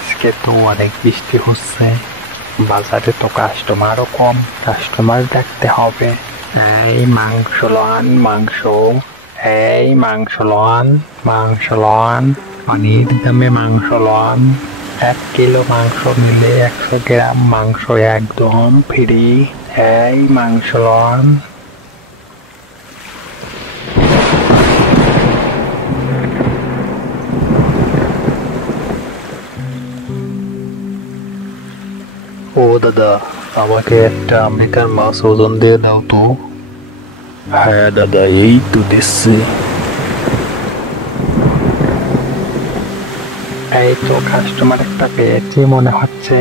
আজকে তো অনেক বৃষ্টি হচ্ছে, বাজারে তো কাস্টমারও কম, কাস্টমার দেখতে হবে। এই মাংস লন, মাংস। এই মাংস লন, মাংস লন। অনেক দামে মাংস লন। 1 কিলো মাংস নিলে 100 গ্রাম মাংস একদম ফ্রি। এই মাংস লন। ও দাদা, আমাকে একটা আমেরিকান মাছ ওজন দিয়ে দাও তো। হ্যাঁ দাদা, এই তো দিচ্ছি। এই তো কাস্টমার একটা পেয়েছি মনে হচ্ছে।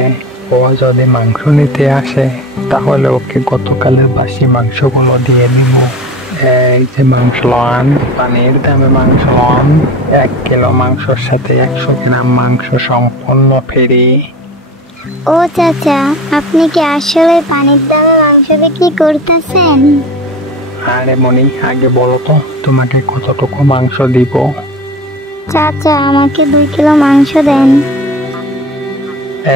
ও যদি মাংস নিতে আসে তাহলে ওকে গতকালের বাসি মাংসগুলো দিয়ে নিব। এই যে মাংস লন, পানির দামে মাংস লন। 1 কিলো মাংসর সাথে 100 গ্রাম মাংস সম্পূর্ণ ফ্রি। ও চাচা, আপনি কি আসলে পানির দামে মাংস বিক্রি করতেছেন? আরে মনি, আগে বলো তো তোমাকে কতটুকু মাংস দিব? চাচা, আমাকে 2 কিলো মাংস দেন।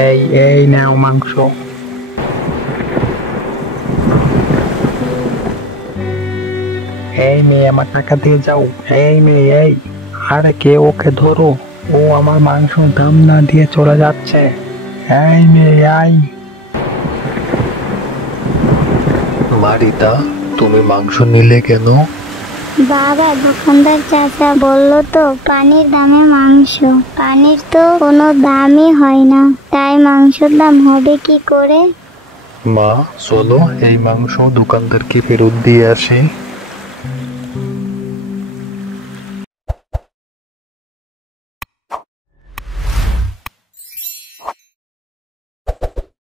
এই এই নাও মাংস। এই মেয়ে, আমার টাকা দিয়ে যাও। এই মেয়ে, এই। আরে কে ওকে ধরো, ও আমার মাংস দাম না দিয়ে চলে যাচ্ছে। এই মেয়ে, আই। মারিতা, তুমি মাংস নিলে কেন? বাবা, দোকানদার চাচা বললো তো পানির দামে মাংস। পানির তো কোনো দামই হয় না, তাই মাংসের দাম হবে কি করে? মা, চলো এই মাংস দোকানদারকে ফেরত দিয়ে আসি।